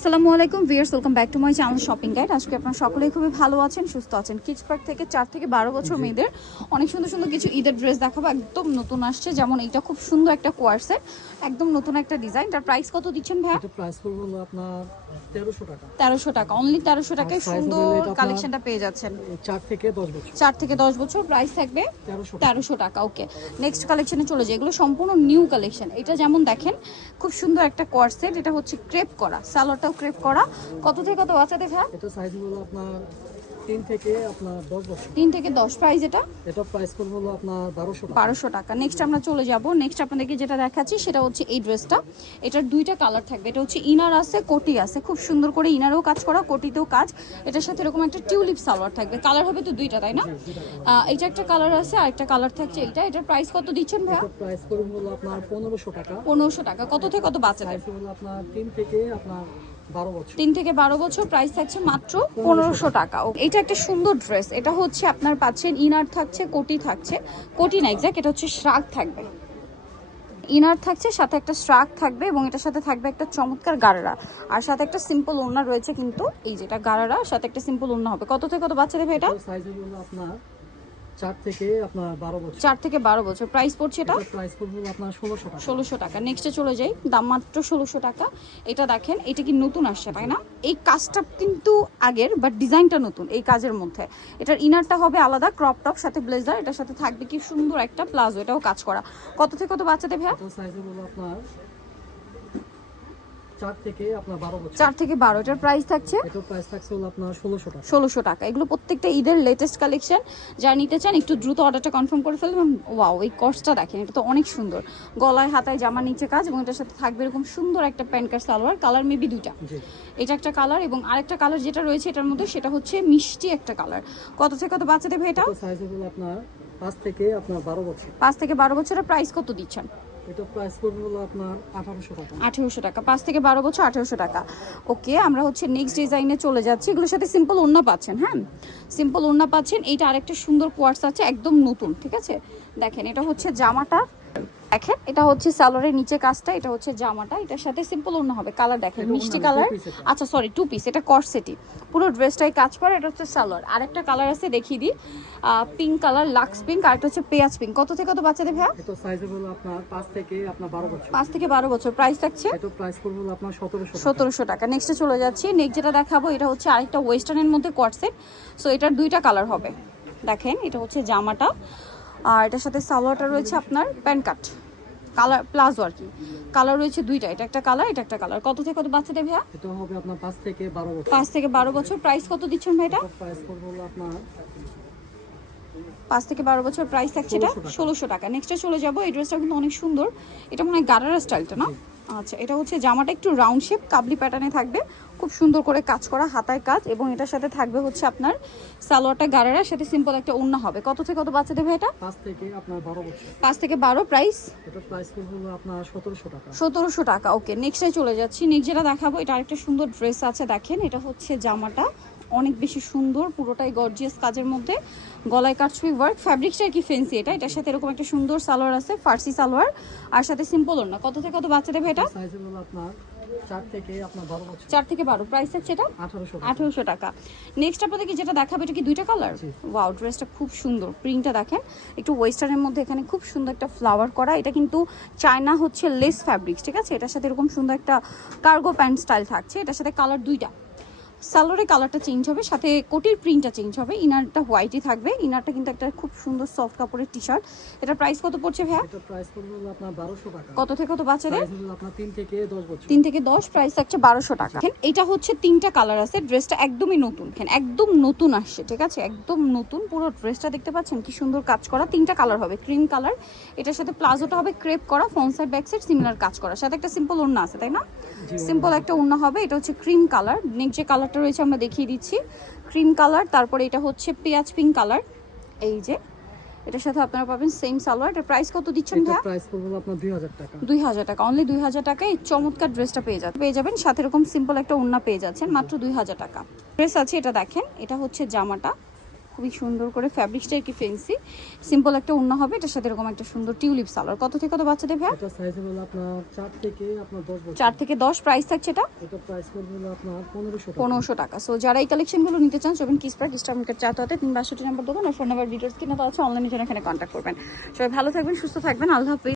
আসসালামু আলাইকুম viewers, welcome back to my channel shopping guide. আজকে আপনারা সকলেই খুবই ভালো আছেন, সুস্থ আছেন। কিডস পার্ক থেকে 4 থেকে 12 বছর মেয়েদের অনেক সুন্দর সুন্দর কিছু ঈদের ড্রেস দেখাবো। একদম নতুন আসছে, যেমন এটা খুব সুন্দর একটা কোয়ার্সেট, একদম নতুন একটা ডিজাইন। তার প্রাইস কত দিচ্ছেন ভাই? এটা প্রাইস হলো আপনার 1300 টাকা। 1300 টাকা, অনলি 1300 টাকায় সুন্দর কালেকশনটা পেয়ে যাচ্ছেন। 4 থেকে 10 বছর, 4 থেকে 10 বছর, প্রাইস থাকবে 1300 টাকা। ওকে, নেক্সট কালেকশনে চলে যায়। এগুলো সম্পূর্ণ নিউ কালেকশন। এটা যেমন দেখেন খুব সুন্দর একটা কোয়ার্সেট, এটা হচ্ছে ক্রেপ করা, সালোয়ারটাও ক্রেপ করা। কত থেকে কত বাচ্চাদের ভাই? এটা সাইজ হলো আপনার 3 থেকে আপনার 10 বছর। 3 থেকে 10। প্রাইস এটা প্রাইস হলো আপনার 1200 টাকা। নেক্সট আমরা চলে যাব। নেক্সট আপনাদেরকে যেটা দেখাচ্ছি সেটা হচ্ছে এই ড্রেসটা। এটার দুইটা কালার থাকবে। এটা হচ্ছে ইনার আছে, কোটি আছে, খুব সুন্দর করে ইনারেও কাজ করা, কোটিতেও কাজ। এটার সাথে এরকম একটা টিউলিপ সালোয়ার থাকবে। কালার হবে তো দুইটা, তাই না? এটা একটা কালার আছে, আরেকটা কালার থাকছে এইটা। এটার প্রাইস কত দিচ্ছেন ভাই? এটা প্রাইস হলো আপনার 1500 টাকা। 1500 টাকা। কত থেকে কত বাচ্চাদের? সাইজ হলো আপনার 3 থেকে আপনার 12 বছর। 3 থেকে 12 বছর, প্রাইস থাকছে মাত্র 1500 টাকা। এটা একটা সুন্দর ড্রেস। এটা হচ্ছে আপনার পাচ্ছেন ইনার থাকছে, কোটি থাকছে, কোটি না এক্স্যাক্ট, এটা হচ্ছে শ্রাগ থাকবে। ইনার থাকছে, সাথে একটা স্ট্রাক থাকবে এবং এটার সাথে থাকবে একটা চমৎকার গারারা, আর সাথে একটা সিম্পল ওড়না রয়েছে। কিন্তু এই যেটা গারারা, সাথে একটা সিম্পল ওড়না হবে। কত থেকে কত বাচ্চাদের ভাই এটা? সাইজ হলো আপনার 4 থেকে আপনার 12 বছর। 4 থেকে 12 বছর। প্রাইস পড়ছে এটা প্রাইস হলো আপনার 1600 টাকা। 1600 টাকা। নেক্সটে চলে যাই, দাম মাত্র 1600 টাকা। এটা দেখেন, এটা কি নতুন আসছে তাই না? এই কাজটা কিন্তু আগের, বাট ডিজাইনটা নতুন এই কাজের মধ্যে। এটার ইনারটা হবে আলাদা, ক্রপ টপ সাথে ব্লেজার। এটার সাথে থাকবে কি সুন্দর একটা প্লাজো, এটাও কাজ করা। কত থেকে কত বাচ্চাদের ভাই? সাইজ হলো আপনার 4 থেকে আপনার 12 বছর। 4 থেকে 12। এটার প্রাইস থাকছে, এটা প্রাইস থাকছে হলো আপনার 1600 টাকা। 1600 টাকা। এগুলো প্রত্যেকটা ঈদের লেটেস্ট কালেকশন। যারা নিতে চান একটু দ্রুত অর্ডারটা কনফার্ম করে ফেলবেন। ওয়াও, এই কর্সটা দেখেন, এটা তো অনেক সুন্দর। গলায় হাতায় জামা নিচে কাজ, এবং এটার সাথে থাকবে এরকম সুন্দর একটা প্যান্ট কাট সালোয়ার। কালার মেবি দুইটা, এটা একটা কালার এবং আরেকটা কালার যেটা রয়েছে এটার মধ্যে, সেটা হচ্ছে মিষ্টি একটা কালার। কত থেকে কত বাচ্চাদের ভাই এটা? সাইজ হলো আপনার 5 থেকে আপনার 12 বছর। 5 থেকে 12 বছরের। প্রাইস কত দিচ্ছেন? এটা প্রাইস করবে হলো আপনার 1800 টাকা। 1800 টাকা। 5 থেকে 12 বছর, 1800 টাকা। ওকে, আমরা হচ্ছে নেক্সট ডিজাইনে চলে যাচ্ছি। এগুলোর সাথে সিম্পল ওড়না পাচ্ছেন। হ্যাঁ, সিম্পল ওড়না পাচ্ছেন। এইটা আরেকটা সুন্দর কোয়ার্স আছে, একদম নতুন। ঠিক আছে, দেখেন এটা হচ্ছে জামাটা, দেখেন এটা হচ্ছে সালোয়ারের নিচে কাজটা, এটা হচ্ছে জামাটা। এটার সাথে সিম্পল ওড়না হবে। কালার দেখেন মিষ্টি কালার। আচ্ছা সরি, 2 পিস। এটা কর্সেটি, পুরো ড্রেসটাই কাজ করে। এটা হচ্ছে সালোয়ার। আরেকটা কালার আছে, দেখিয়ে দিই, পিঙ্ক কালার, লাক্স পিঙ্ক, আর এটা হচ্ছে পেঁয়াজ পিঙ্ক। কত থেকে কত বাচ্চাদের ভাই? এটা সাইজ হলো আপনার 5 থেকে আপনার 12 বছর। 5 থেকে 12 বছর। প্রাইস থাকছে, এটা প্রাইস করবে হলো আপনার 1700 টাকা। নেক্সটে চলে যাচ্ছি। নেক্সট যেটা দেখাবো এটা হচ্ছে আরেকটা ওয়েস্টার্নের মধ্যে কোয়ার্সেট। সো এটার দুইটা কালার হবে। দেখেন এটা হচ্ছে জামাটা, আর এটার সাথে সালোয়ারটা রয়েছে আপনার প্যান্ট কাট কালার প্লাজো আর কি। কালার রয়েছে দুইটা, এটা একটা কালার, এটা একটা কালার। কত থেকে কত বাচ্চাদের ভাইয়া? এটা হবে আপনার 5 থেকে 12 বছর। 5 থেকে 12 বছর। প্রাইস কত দিচ্ছেন ভাই এটা? প্রাইস করবে হলো আপনার 5 থেকে 12 বছর। প্রাইস থাকছে এটা 1600 টাকা। নেক্সটে চলে যাবো। এই ড্রেসটা কিন্তু অনেক সুন্দর। এটা মনে হয় গারারা স্টাইলটা না? আচ্ছা, এটা হচ্ছে জামাটা একটু রাউন্ড শেপ, কাবলি প্যাটার্নে থাকবে, খুব সুন্দর করে কাজ করা, হাতায় কাজ, এবং এটার সাথে থাকবে হচ্ছে আপনার সালোয়ারটা গারারা, সাথে সিম্পল একটা ওড়না হবে। কত থেকে কত বাচ্চাদের ভাই এটা? 5 থেকে আপনার 12 বছর। 5 থেকে 12। প্রাইস এটা প্রাইস করবে হলো আপনার 1700 টাকা। 1700 টাকা। ওকে, নেক্সটে চলে যাচ্ছি। নেক্সট যেটা দেখাবো এটা আরেকটা সুন্দর ড্রেস আছে। দেখেন এটা হচ্ছে জামাটা, অনেক বেশি সুন্দর, পুরোটাই গর্জিয়াস কাজের মধ্যে, গলায় কাটছুই ওয়ার্ক, ফ্যাব্রিকটা কি ফেন্সি এটা। এটার সাথে এরকম একটা সুন্দর সালোয়ার আছে, ফার্সি সালোয়ার, আর সাথে সিম্পল ওড়না। কত থেকে কত বাচ্চাদের ভাই এটা? সাইজ হলো আপনার 4 থেকে আপনার 12 বছর। 4 থেকে 12। প্রাইস হচ্ছে এটা 1800 টাকা। নেক্সট আপনাদেরকে যেটা দেখাবো এটা কি দুইটা কালার? ওয়াও, ড্রেসটা খুব সুন্দর, প্রিন্টটা দেখেন একটু ওয়েস্টার্নের মধ্যে, এখানে খুব সুন্দর একটা ফ্লাওয়ার করা। এটা কিন্তু চায়না হচ্ছে লেস ফ্যাব্রিক্স। ঠিক আছে, এটার সাথে এরকম সুন্দর একটা কার্গো প্যান্ট স্টাইল থাকছে। এটার সাথে কালার দুইটা, সালোয়ারের কালারটা চেঞ্জ হবে, সাথে কোটির প্রিন্টটা চেঞ্জ হবে। ইনারটা হোয়াইটই থাকবে। ইনারটা কিন্তু একটা খুব সুন্দর সফট কাপড়ের টি শার্ট। এটার প্রাইস কত পড়ছে ভাইয়া? এটা প্রাইস করবে হলো আপনার 1200 টাকা। কত থেকে কত বাচ্চাদের? সাইজ হলো আপনার 3 থেকে 10 বছর। 3 থেকে 10। প্রাইস থাকছে 1200 টাকা। এটা হচ্ছে তিনটা কালার আছে। ড্রেসটা একদমই নতুন, একদম নতুন আসছে। ঠিক আছে, একদম নতুন। পুরো ড্রেসটা দেখতে পাচ্ছেন কি সুন্দর কাজ করা। তিনটা কালার হবে, ক্রিম কালার, এটার সাথে প্লাজোটা হবে ক্রেপ করা, front side back side similar কাজ করা, সাথে একটা সিম্পল ওড়না আছে, তাই না? সিম্পল একটা ওড়না হবে। এটা হচ্ছে ক্রিম কালার। নেক্সট যে কালারটা রয়েছে আমরা দেখিয়ে দিচ্ছি, ক্রিম কালার। তারপরে এটা হচ্ছে পেঁয়াজ পিঙ্ক কালার। এই যে এটার সাথে আপনারা পাবেন সেম সালোয়ার। এটার প্রাইস কত দিচ্ছেন ভাইয়া? এটা প্রাইস করবে আপনার 2000 টাকা। 2000 টাকা, অনলি 2000 টাকায় এই চমৎকার ড্রেসটা পেয়ে যাবেন। সাথে এরকম সিম্পল একটা ওড়না পেয়ে যাচ্ছেন মাত্র 2000 টাকা। ড্রেস আছে, এটা দেখেন, এটা হচ্ছে জামাটা, খুবই সুন্দর করে ফ্যাব্রিক্সটা কি ফেন্সি, সিম্পল একটা ওড়না হবে, এটার সাথে এরকম একটা সুন্দর টিউলিপ সালোয়ার। কত থেকে কত বাচ্চাদের ভাই? এটা সাইজ হলো আপনার 4 থেকে আপনার 10 বছর। 4 থেকে 10 প্রাইস থাকছে এটা এটা প্রাইস পড়বে হলো আপনার 1500 টাকা। 1500 টাকা। সো যারা এই কালেকশনগুলো নিতে চান চলবেন কিস পার্ক ইস্টার্নকে 362 নাম্বার দোকান আর ফোন নাম্বার ভিডিওস কিনা তো আছে, অনলাইনে জন্য এখানে কন্ট্যাক্ট করবেন। সবাই ভালো থাকবেন, সুস্থ থাকবেন, আল্লাহ হাফেজ।